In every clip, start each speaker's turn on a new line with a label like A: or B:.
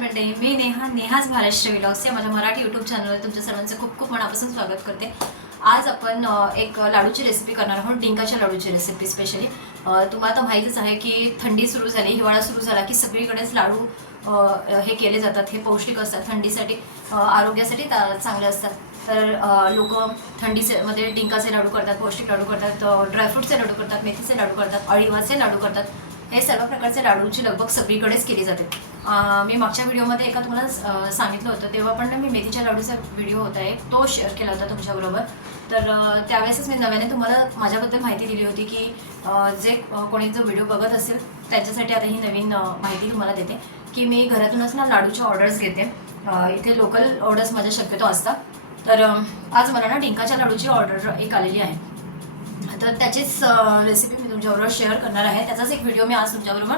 A: मंडळी मी नेहा नेहाच महाराष्ट्र विलॉग्स या माझ्या मराठी यूट्यूब चॅनलवर तुमच्या सर्वांचं खूप खूप मनापासून स्वागत करते. आज आपण एक लाडूची रेसिपी करणार आहोत डिंकाच्या लाडूची रेसिपी स्पेशली तुम्हाला तर माहीतच आहे की थंडी सुरू झाली हिवाळा सुरू झाला की सगळीकडेच लाडू हे केले जातात. हे पौष्टिक असतात. थंडीसाठी आरोग्यासाठी ता- चांगले असतात. तर लोक थंडीचे मध्ये डिंकाचे लाडू करतात पौष्टिक लाडू करतात ड्रायफ्रूटचे लाडू करतात मेथीचे लाडू करतात अळीवाचे लाडू करतात. हे सर्व प्रकारचे लाडूची लगभग सगळीकडेच केली जाते. मी मागच्या व्हिडिओमध्ये एका तुम्हाला सांगितलं होतं. तेव्हा पण मी मेथीच्या लाडूचा व्हिडिओ होता एक तो शेअर केला होता तुमच्याबरोबर तर त्यावेळेसच मी नव्याने तुम्हाला माझ्याबद्दल माहिती दिली होती की जे कोणी जो व्हिडिओ बघत असेल त्यांच्यासाठी आता ही नवीन माहिती तुम्हाला देते की मी घरातूनच ना लाडूच्या ऑर्डर्स घेते. इथे लोकल ऑर्डर्स माझ्या शक्यतो असतात. तर आज मला ना डिंकाच्या लाडूची ऑर्डर एक आलेली आहे. तर त्याचीच रेसिपी मी तुमच्याबरोबर शेअर करणार आहे. त्याचाच एक व्हिडिओ मी आज तुमच्याबरोबर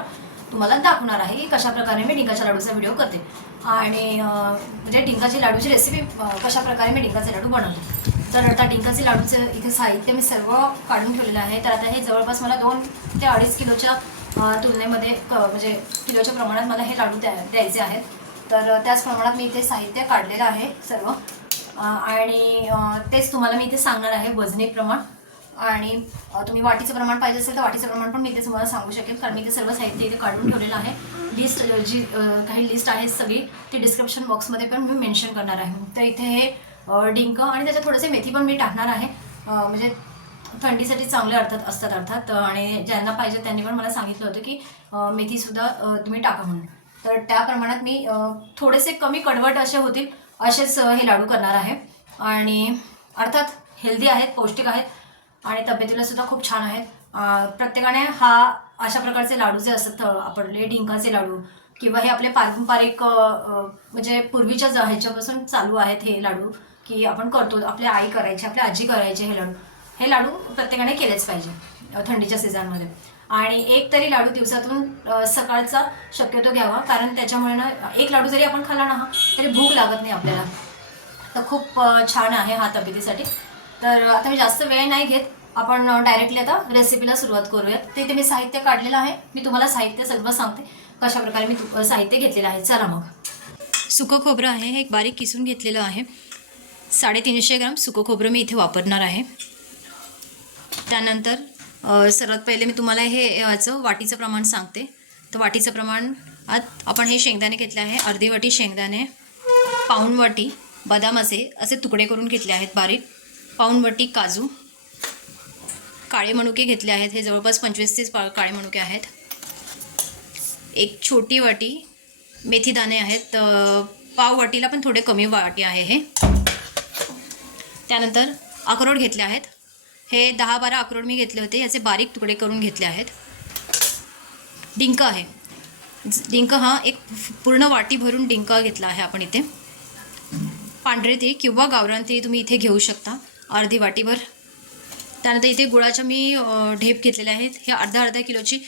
A: तुम्हाला दाखवणार आहे की कशा प्रकारे मी डिंकाच्या लाडूचा व्हिडिओ करते. आणि म्हणजे डिंकाची लाडूची रेसिपी कशा प्रकारे मी डिंकाचे लाडू बनवते. तर आता डिंकाचे लाडूचं इथे साहित्य मी सर्व काढून ठेवलेलं आहे. तर आता हे जवळपास मला दोन ते अडीच किलोच्या तुलनेमध्ये क म्हणजे किलोच्या प्रमाणात मला हे लाडू द्या द्यायचे आहेत. तर त्याच प्रमाणात मी इथे साहित्य काढलेलं आहे सर्व. आणि तेच तुम्हाला मी इथे सांगणार आहे वजनी प्रमाण. आणि तुम्ही वाटीचं प्रमाण पाहिजे असेल तर वाटीचं प्रमाण पण मी इथे तुम्हाला सांगू शकेल कारण मी ते सर्व साहित्य इथे काढून ठेवलेलं आहे. लिस्ट जी काही लिस्ट आहे सगळी ती डिस्क्रिप्शन बॉक्समध्ये पण मी मेन्शन करणार आहे. तर इथे हे डिंक आणि त्याच्यात थोडेसे मेथी पण मी टाकणार आहे. म्हणजे थंडीसाठी चांगले अर्थात असतात अर्थात. आणि ज्यांना पाहिजे त्यांनी पण मला सांगितलं होतं की मेथीसुद्धा तुम्ही टाका म्हणून. तर त्या प्रमाणात मी थोडेसे कमी कडवट असे होतील असेच हे लाडू करणार आहे. आणि अर्थात हेल्दी आहेत पौष्टिक आहेत. आणि तब्येतीला सुद्धा खूप छान आहेत. प्रत्येकाने हा अशा प्रकारचे लाडू जे असतात आपले डिंकाचे लाडू किंवा हे आपले पारंपरिक म्हणजे पूर्वीच्या ज- ह्याच्यापासून चालू आहेत हे लाडू की आपण करतो आपल्या आई करायची आपल्या आजी करायचे हे लाडू. हे लाडू प्रत्येकाने केलेच पाहिजे थंडीच्या सीझनमध्ये. आणि एक तरी लाडू दिवसातून सकाळचा शक्यतो घ्यावा कारण त्याच्यामुळे ना एक लाडू जरी आपण खाल्ला ना तरी भूक लागत नाही आपल्याला. तर खूप छान आहे हा तब्येतीसाठी. तर आता मी जास्त वेळ नाही घेत. आपण डायरेक्टली आता रेसिपीला सुरुवात करूयात. ते इथे मी साहित्य काढलेलं आहे. मी तुम्हाला साहित्य सगळं सांगते. कशाप्रकारे मी तु- साहित्य घेतलेलं आहे. चला मग. सुकं खोबरं आहे. हे एक बारीक किसून घेतलेलं आहे. साडेतीनशे ग्राम सुकं खोबरं मी इथे वापरणार आहे. त्यानंतर सर्वात पहिले मी तुम्हाला हे याचं वाटीचं प्रमाण सांगते. तर वाटीचं प्रमाण आत आपण हे शेंगदाणे घेतले आहे. अर्धी वाटी शेंगदाणे पाऊण वाटी बदामाचे असे तुकडे करून घेतले आहेत बारीक. पाऊनवटी काजू. काळे मणुके घेतले आहेत. हे जवळपास पंचवीस तीस पा काळे मनुके आहेत. एक छोटी वाटी मेथी दाणे आहेत. पाव वाटीला पण थोडे कमी वाटी आहे हे. त्यानंतर अक्रोड घेतले आहेत. हे दहा बारा अक्रोड मी घेतले होते. याचे बारीक तुकडे करून घेतले आहेत. डिंक आहे. डिंक हा एक पूर्ण वाटी भरून डिंक घेतला आहे आपण इथे. पांढरे तीळ किंवा गावरान तीळ तुम्ही इथे घेऊ शकता. अर्धी वाटीभर त्यानंतर इथे गुळाच्या मी ढेप घेतलेले आहेत. हे अर्धा अर्धा किलोची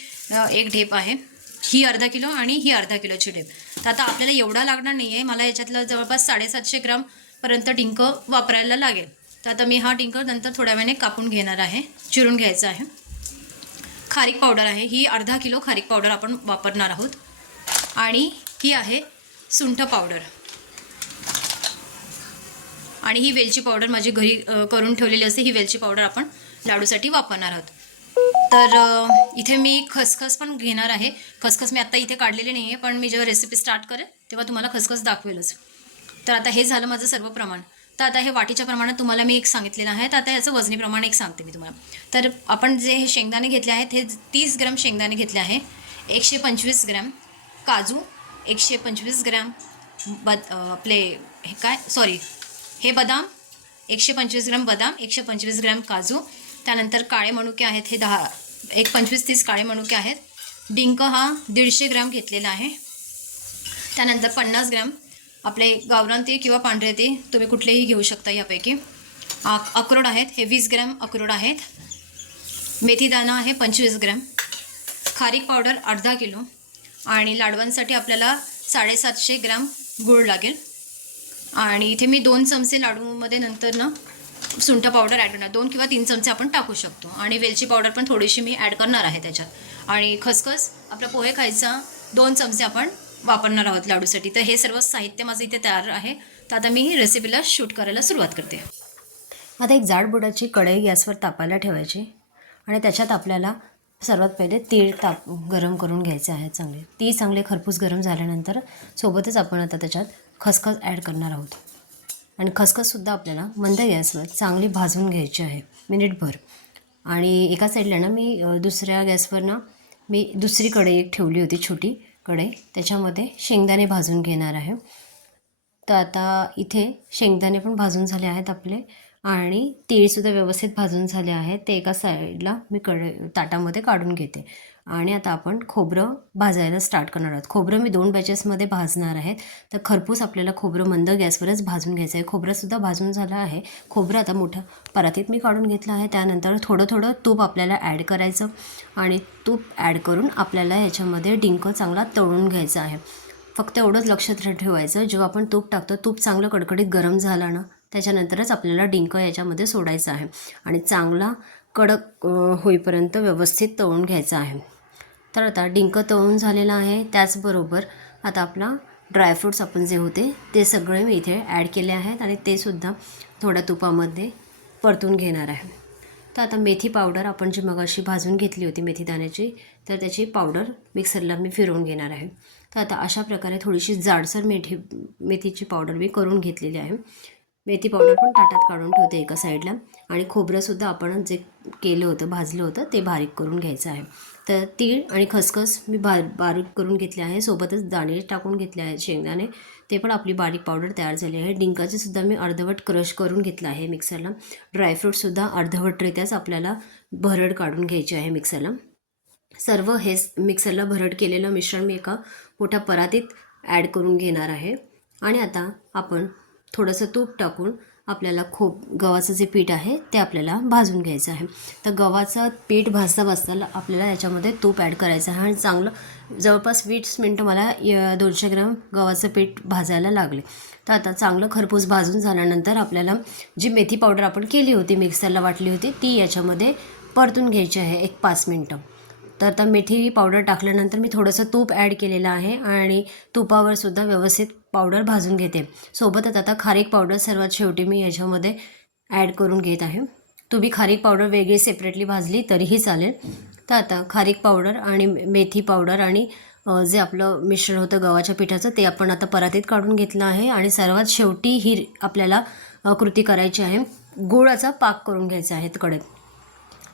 A: एक ढेप आहे. ही अर्धा किलो आणि ही अर्धा किलोची ढेप. तर आता आपल्याला एवढा लागणार नाही आहे मला याच्यातलं जवळपास साडेसातशे ग्रामपर्यंत डिंक वापरायला लागेल. तर आता मी हा डिंक नंतर थोड्या वेळाने कापून घेणार आहे. चिरून घ्यायचा आहे. खारीक पावडर आहे. ही अर्धा किलो खारीक पावडर आपण वापरणार आहोत. आणि ही आहे सुंठ पावडर. आणि ही वेलची पावडर माझी घरी करून ठेवलेली असते. ही वेलची पावडर आपण लाडूसाठी वापरणार आहोत. तर इथे मी खसखस पण घेणार आहे. खसखस मी आत्ता इथे काढलेली नाही आहे पण मी जेव्हा रेसिपी स्टार्ट करेल तेव्हा तुम्हाला खसखस दाखवेलच. तर आता हे झालं माझं सर्व प्रमाण. तर आता हे वाटीच्या प्रमाणात तुम्हाला मी एक सांगितलेलं आहे. तर आता याचं वजनी प्रमाण एक सांगते मी तुम्हाला. तर आपण जे हे शेंगदाणे घेतले आहेत हे तीस ग्रॅम शेंगदाणे घेतले आहे. एकशे पंचवीस ग्रॅम काजू एकशे पंचवीस ग्रॅम बद आपले हे काय सॉरी हे बदाम एकशे पंचवीस ग्रॅम बदाम एकशे पंचवीस ग्रॅम काजू त्यानंतर काळे मनुके आहेत हे दहा एक पंचवीस तीस काळे मनुके आहेत. डिंक हा दीडशे ग्रॅम घेतलेला आहे. त्यानंतर पन्नास ग्रॅम आपले गावरान ते किंवा पांढरे ते तुम्ही कुठलेही घेऊ शकता यापैकी. अक्रोड आहेत हे वीस ग्रॅम अक्रोड आहेत. मेथीदाना आहे पंचवीस ग्रॅम. खारीक पावडर अर्धा किलो. आणि लाडवांसाठी आपल्याला साडेसातशे ग्रॅम गूळ लागेल. आणि इथे मी दोन चमचे लाडूमध्ये नंतर ना सुंठ पावडर ॲड करणार. दोन किंवा तीन चमचे आपण टाकू शकतो. आणि वेलची पावडर पण थोडीशी मी ॲड करणार आहे त्याच्यात. आणि खसखस आपला पोहे खायचा दोन चमचे आपण वापरणार आहोत लाडूसाठी. तर हे सर्व साहित्य माझं इथे तयार आहे. तर आता मी रेसिपीला शूट करायला सुरुवात करते. आता एक जाड बुडाची कढई गॅसवर तापायला ठेवायची. आणि त्याच्यात आपल्याला सर्वात पहिले तीळ ताप गरम करून घ्यायचे आहे चांगले. ती चांगले खरपूस गरम झाल्यानंतर सोबतच आपण आता त्याच्यात खसखस ॲड करणार आहोत. आणि खसखससुद्धा आपल्याला मंद गॅसवर चांगली भाजून घ्यायची आहे. मिनिटभर. आणि एका साईडला ना मी दुसऱ्या गॅसवर ना मी दुसरी कढई एक ठेवली होती छोटी कढई. त्याच्यामध्ये शेंगदाणे भाजून घेणार आहे. तर आता इथे शेंगदाणे पण भाजून झाले आहेत आपले. आणि तीळसुद्धा व्यवस्थित भाजून झाले आहेत ते एका साईडला मी कढई ताटामध्ये काढून घेते. आणि आता आपण खोबरं भाजायला स्टार्ट करणार आहोत. खोबरं मी दोन बॅचेसमध्ये भाजणार आहेत तर खरपूस आपल्याला खोबरं मंद गॅसवरच भाजून घ्यायचं आहे खोबरंसुद्धा भाजून झालं आहे. खोबरं आता मोठं परातीत मी काढून घेतलं आहे. त्यानंतर थोडं थोडं तूप आपल्याला ॲड करायचं आणि तूप ॲड करून आपल्याला ह्याच्यामध्ये डिंक चांगला तळून घ्यायचा आहे. फक्त एवढंच लक्षात ठेवायचं जेव्हा आपण तूप टाकतो तूप चांगलं कडकडीत गरम झालं ना त्याच्यानंतरच आपल्याला डिंक याच्यामध्ये सोडायचं आहे आणि चांगला कडक होईपर्यंत व्यवस्थित तळून घ्यायचा आहे. तर आता डिंक तळून झालेला आहे. त्याचबरोबर आता आपला ड्रायफ्रूट्स आपण जे होते ते सगळे मी इथे ॲड केले आहेत आणि ते सुद्धा थोड्या तुपामध्ये परतून घेणार आहे. तर आता मेथी पावडर आपण जी मगाशी भाजून घेतली होती मेथी दाण्याची तर त्याची पावडर मिक्सरला मी फिरवून घेणार आहे. तर आता अशा प्रकारे थोडीशी जाडसर मेथी मेथीची पावडर मी करून घेतलेली आहे. मेथी पावडर पण ताटात काढून ठेवते एका साईडला आणि खोबरंसुद्धा आपण जे केलं होतं भाजलं होतं ते बारीक करून घ्यायचं आहे. तर तीळ आणि खसखस मी बा बारीक करून घेतले आहे. सोबतच दाणे टाकून घेतले आहेत शेंगदाणे. ते पण आपली बारीक पावडर तयार झाली आहे. डिंकाचे सुद्धा मी अर्धवट क्रश करून घेतलं आहे मिक्सरला ड्रायफ्रूटसुद्धा अर्धवटरित्याच आपल्याला भरड काढून घ्यायची आहे मिक्सरला सर्व हे मिक्सरला भरड केलेलं मिश्रण मी एका मोठ्या परातीत ॲड करून घेणार आहे. आणि आता आपण थोडंसं तूप टाकून आपल्याला खूप गव्हाचं जे पीठ आहे ते आपल्याला भाजून घ्यायचं आहे. तर गव्हाचं पीठ भाजता भाजता आपल्याला याच्यामध्ये तूप ॲड करायचं आहे आणि चांगलं जवळपास वीस मिनटं मला य- दोनशे ग्राम गव्हाचं पीठ भाजायला लागले. तर आता चांगलं खरपूस भाजून झाल्यानंतर आपल्याला जी मेथी पावडर आपण केली होती मिक्सरला वाटली होती ती याच्यामध्ये परतून घ्यायची आहे एक पाच मिनटं. तर आता मेथी पावडर टाकल्यानंतर मी थोडंसं तूप ॲड केलेलं आहे आणि तुपावर सुद्धा व्यवस्थित पावडर भाजून घेते. सोबतच आता खारीक पावडर सर्वात शेवटी मी याच्यामध्ये ॲड करून घेत आहे. तुम्ही खारीक पावडर वेगळी सेपरेटली भाजली तरीही चालेल. तर आता खारीक पावडर आणि मेथी पावडर आणि जे आपलं मिश्रण होतं गव्हाच्या पिठाचं ते आपण आता परातीत काढून घेतलं आहे आणि सर्वात शेवटी ही आपल्याला कृती करायची आहे. गुळाचा पाक करून घ्यायचा आहे कडेत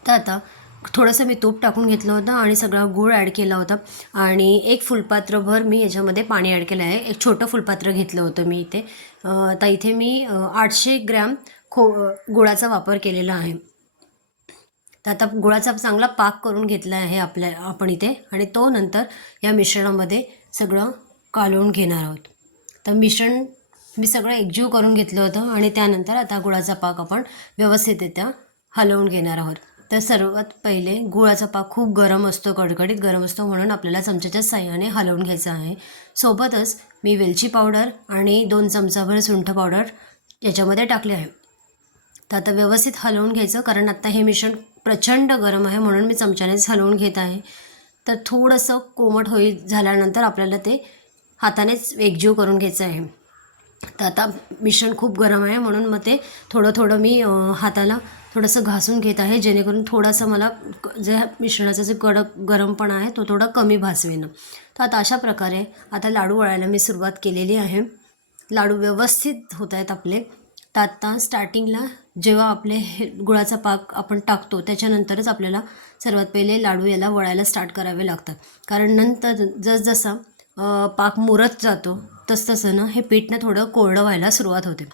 A: तर आता थोडंसं मी तूप टाकून घेतलं होतं आणि सगळा गूळ ॲड केला होता. आणि एक फुलपात्रभर मी याच्यामध्ये पाणी ॲड केलं आहे. एक छोटं फुलपात्र घेतलं होतं मी इथे. तर इथे मी आठशे ग्रॅम खो गुळाचा वापर केलेला आहे. तर आता गुळाचा चांगला पाक करून घेतला आहे आपल्या आपण इथे. आणि तो नंतर या मिश्रणामध्ये सगळं कालवून घेणार आहोत. तर मिश्रण मी सगळं एकजीव करून घेतलं होतं आणि त्यानंतर आता गुळाचा पाक आपण व्यवस्थितरित्या हलवून घेणार आहोत. तर सर्वात पहिले गुळाचा पाक खूप गरम असतो कडकडीत गरम असतो म्हणून आपल्याला चमच्याच्या साह्याने हलवून घ्यायचं आहे. सोबतच मी वेलची पावडर आणि दोन चमचाभर सुंठ पावडर याच्यामध्ये टाकले आहे. तर आता व्यवस्थित हलवून घ्यायचं कारण आत्ता हे मिश्रण प्रचंड गरम आहे म्हणून मी चमच्यानेच हलवून घेत आहे. तर थोडंसं कोमट होईल झाल्यानंतर आपल्याला ते हातानेच एकजीव करून घ्यायचं आहे. तर आता मिश्रण खूप गरम आहे म्हणून मग ते थोडं थोडं मी हाताला थोडंसं घासून घेत आहे जेणेकरून थोडासा मला क- जे मिश्रणाचा जे कडक गरमपणा आहे तो थोडा कमी भासवेनं. तर आता अशा प्रकारे आता लाडू वळायला मी सुरुवात केलेली आहे. लाडू व्यवस्थित होत आहेत आपले. तर आत्ता स्टार्टिंगला जेव्हा आपले हे गुळाचा पाक आपण टाकतो त्याच्यानंतरच आपल्याला सर्वात पहिले लाडू याला वळायला स्टार्ट करावे लागतात. कारण नंतर जसजसा पाक मुरत जातो. तसतसं ना हे पीठ ना थोडं कोरडं व्हायला सुरुवात होते.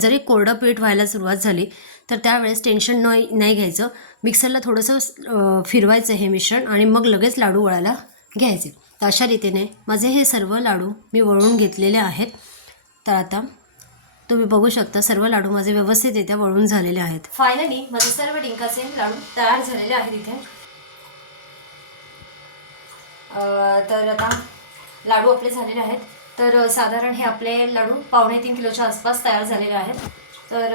A: जरी कोरडं पीठ व्हायला सुरुवात झाली तर त्यावेळेस टेन्शन नाही नाही घ्यायचं. मिक्सरला थोडंसं फिरवायचं हे मिश्रण आणि मग लगेच लाडू वळायला घ्यायचे. तर अशा रीतीने माझे हे सर्व लाडू मी वळून घेतलेले आहेत. तर आता तुम्ही बघू शकता सर्व लाडू माझे व्यवस्थितरित्या वळून झालेले आहेत. फायनली माझे सर्व डिंकाचे लाडू तयार झालेले आहेत इथे. तर आता लाडू आपले झालेले आहेत. तर साधारण हे आपले लाडू पावणे तीन किलोच्या आसपास तयार झालेले आहेत. तर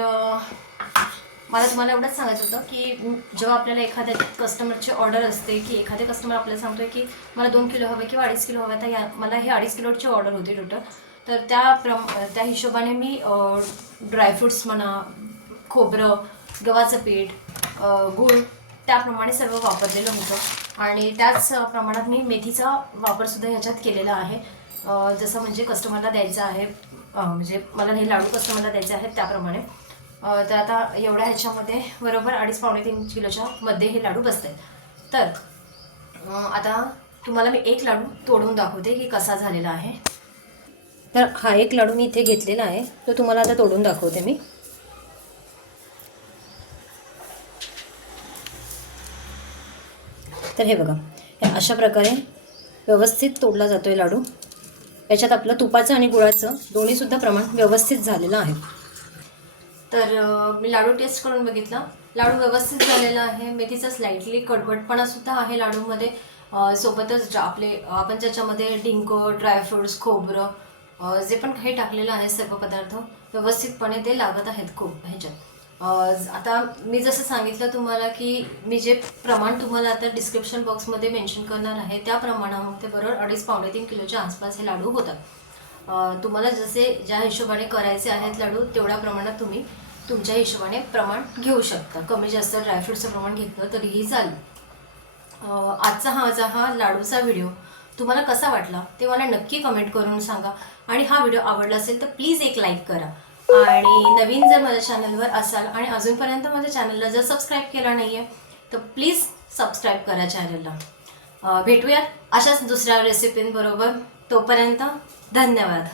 A: मला तुम्हाला एवढंच सांगायचं होतं की जेव्हा आपल्याला एखाद्या कस्टमरची ऑर्डर असते की एखादे कस्टमर आपल्याला सांगतोय की मला दोन किलो हवे किंवा अडीच किलो हवे तर या मला हे अडीच किलोची ऑर्डर होती टोटल तर त्या प्रम त्या हिशोबाने मी ड्रायफ्रुट्स म्हणा खोबरं गव्हाचं पीठ गूळ त्याप्रमाणे सर्व वापरलेलं होतं. आणि त्याच प्रमाणात मी मेथीचा वापरसुद्धा ह्याच्यात केलेला आहे. जसं म्हणजे कस्टमरला द्यायचं आहे म्हणजे मला हे लाडू कस्टमरला द्यायचे आहेत त्याप्रमाणे. तर आता एवढ्या ह्याच्यामध्ये बरोबर अडीच पावणे तीन किलोच्या मध्ये हे लाडू बसत आहेत तर आता तुम्हाला मी एक लाडू तोडून दाखवते की कसा झालेला आहे. तर हा एक लाडू मी इथे घेतलेला आहे. तो तुम्हाला आता तोडून दाखवते मी. तर हे बघा. हे अशा प्रकारे व्यवस्थित तोडला जातो आहे लाडू. याच्यात आपलं तुपाचं आणि गुळाचं दोन्हीसुद्धा प्रमाण व्यवस्थित झालेलं आहे. तर मी लाडू टेस्ट करून बघितला. लाडू व्यवस्थित झालेला आहे. मेथीचा स्लाइटली कडवटपणासुद्धा आहे लाडूमध्ये. सोबतच आपले आपण ज्याच्यामध्ये डिंक ड्रायफ्रुट्स खोबरं जे पण काही टाकलेलं आहे सर्व पदार्थ व्यवस्थितपणे ते लागत आहेत खूप ह्याच्यात. आता मी जसं सांगितलं तुम्हाला की मी जे प्रमाण तुम्हाला आता डिस्क्रिप्शन बॉक्समध्ये मेन्शन करणार आहे त्या प्रमाणामध्ये बरोबर अडीच पावणे तीन किलोच्या आसपास हे लाडू होतात. तुम्हाला जसे ज्या हिशोबाने करायचे आहेत लाडू तेवढ्या प्रमाणात तुम्ही तुमच्या हिशोबाने प्रमाण घेऊ शकता. कमी जास्त ड्रायफ्रूटचं प्रमाण घेतलं तरीही चालेल. आजचा हा माझा हा लाडूचा व्हिडिओ तुम्हाला कसा वाटला ते मला नक्की कमेंट करून सांगा. आणि हा व्हिडिओ आवडला असेल तर प्लीज एक लाईक करा. आणि नवीन जर माझ्या चॅनलवर असाल आणि अजूनपर्यंत माझ्या चॅनलला जर सबस्क्राईब केला नाही आहे तर प्लीज सबस्क्राईब करा चॅनलला भेटूयात अशाच दुसऱ्या रेसिपींबरोबर तोपर्यंत धन्यवाद.